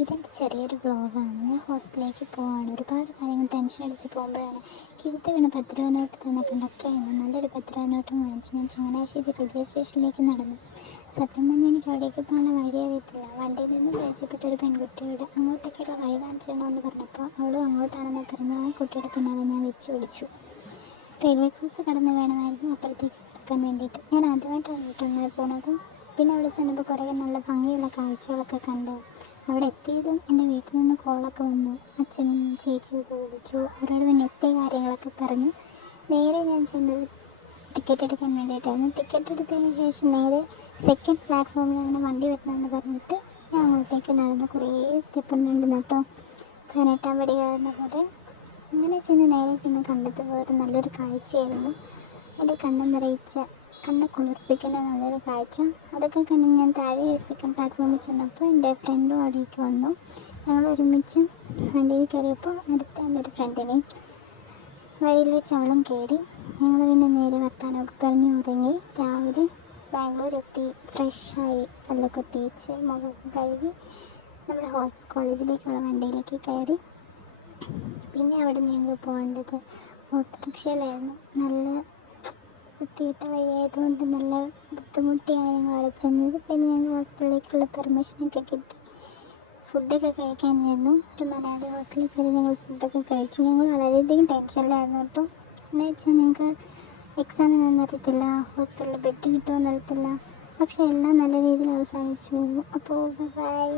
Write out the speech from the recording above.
ഇതെൻ്റെ ചെറിയൊരു വ്ളോഗാണ്. ഞാൻ ഹോസ്റ്റലിലേക്ക് പോവാണ്. ഒരുപാട് കാര്യങ്ങൾ ടെൻഷൻ അടിച്ച് പോകുമ്പോഴാണ് കിഴുത്ത് വീണ് 10 രൂപ നോട്ട് തന്ന കണ്ടക്ടർ ചെയ്യുന്നു. നല്ലൊരു 10 രൂപ നോട്ടും വാങ്ങിച്ചു ഞാൻ ചങ്ങനാശ്ശേരി റെയിൽവേ സ്റ്റേഷനിലേക്ക് നടന്നു. സത്യം പറഞ്ഞാൽ എനിക്ക് അവിടേക്ക് പോകാനുള്ള വഴി അറിയത്തില്ല. വണ്ടിയിൽ നിന്ന് പരിചയപ്പെട്ട ഒരു പെൺകുട്ടിയോട് അങ്ങോട്ടേക്കുള്ള വഴി കാണിച്ചു തരണമെന്ന് പറഞ്ഞപ്പോൾ അവളും അങ്ങോട്ടാണെന്ന് പറഞ്ഞ് ആ കുട്ടിയുടെ പിന്നാലെ ഞാൻ വെച്ച് പിടിച്ചു. റെയിൽവേ ക്രോസ് കടന്ന് വേണമായിരുന്നു അപ്പുറത്തേക്ക് കിടക്കാൻ വേണ്ടിയിട്ട്. ഞാൻ ആദ്യമായിട്ടാണ് കേട്ടോ അങ്ങനെ പോണത്. പിന്നെ അവിടെ ചെന്നപ്പോൾ കുറേ നല്ല ഭംഗിയുള്ള കാഴ്ചകളൊക്കെ കണ്ടു. അവിടെ എത്തിയതും എൻ്റെ വീട്ടിൽ നിന്ന് കോളൊക്കെ വന്നു. അച്ഛനും ചേച്ചിയൊക്കെ വിളിച്ചു. അവരോട് പിന്നെ എത്തിയ കാര്യങ്ങളൊക്കെ പറഞ്ഞു. നേരെ ഞാൻ ചെന്നത് ടിക്കറ്റ് എടുക്കാൻ വേണ്ടിയിട്ടായിരുന്നു. ടിക്കറ്റ് എടുത്തതിന് ശേഷം നേരെ സെക്കൻഡ് പ്ലാറ്റ്ഫോമിലാണ് വണ്ടി വരുന്നതെന്ന് പറഞ്ഞിട്ട് ഞാൻ അങ്ങോട്ടേക്ക് നടന്ന് കുറേ സ്റ്റെപ്പ് ഉണ്ടായിരുന്നു കേട്ടോ. 18-ാം പടി കയറുന്ന പോലെ അങ്ങനെ നേരെ ചെന്ന് കണ്ടെത്തി വേറെ നല്ലൊരു കാഴ്ചയായിരുന്നു. എൻ്റെ കണ്ണ് നിറയിച്ച കണ്ണ് കുളിർപ്പിക്കുന്ന നല്ലൊരു കാഴ്ച. അതൊക്കെ കണ്ട് ഞാൻ താഴെ സെക്കൻഡ് പ്ലാറ്റ്ഫോമിൽ ചെന്നപ്പോൾ എൻ്റെ ഫ്രണ്ടും അവിടേക്ക് വന്നു. ഞങ്ങൾ ഒരുമിച്ച് വണ്ടിയിൽ കയറിയപ്പോൾ അടുത്ത എൻ്റെ ഒരു ഫ്രണ്ടിനെയും വഴിയിൽ വെച്ച് അവളും കയറി. ഞങ്ങൾ പിന്നെ നേരെ വർത്താനമൊക്കെ പറഞ്ഞ് ഉറങ്ങി. രാവിലെ ബാംഗ്ലൂർ എത്തി. ഫ്രഷായി പല്ലൊക്കെ തേച്ച് മുഖമൊക്കെ കഴുകി നമ്മുടെ കോളേജിലേക്കുള്ള വണ്ടിയിലേക്ക് കയറി. പിന്നെ അവിടെ ഞങ്ങൾ പോകേണ്ടത് ഓട്ടോറിക്ഷയിലായിരുന്നു. നല്ല വൃത്തിയിട്ട വഴിയായതുകൊണ്ട് നല്ല ബുദ്ധിമുട്ടിയാണ് ഞങ്ങൾ അവിടെ ചെന്നത്. പിന്നെ ഞങ്ങൾ ഹോസ്റ്റലിലേക്കുള്ള പെർമിഷനൊക്കെ കിട്ടി. ഫുഡൊക്കെ കഴിക്കാനിരുന്നു. ഒരു മലയാളി ഹോട്ടലിൽ കയറി ഞങ്ങൾ ഫുഡൊക്കെ കഴിച്ചു. ഞങ്ങൾ വളരെയധികം ടെൻഷനിലായിരുന്നു കേട്ടോ. എന്ന് വെച്ചാൽ ഞങ്ങൾക്ക് എക്സാമിനൊന്നും അറിയത്തില്ല, ഹോസ്റ്റലിൽ ബെഡ് കിട്ടുമോ എന്നറിയത്തില്ല. പക്ഷേ എല്ലാം നല്ല രീതിയിൽ അവസാനിച്ചു. അപ്പോൾ ബൈ.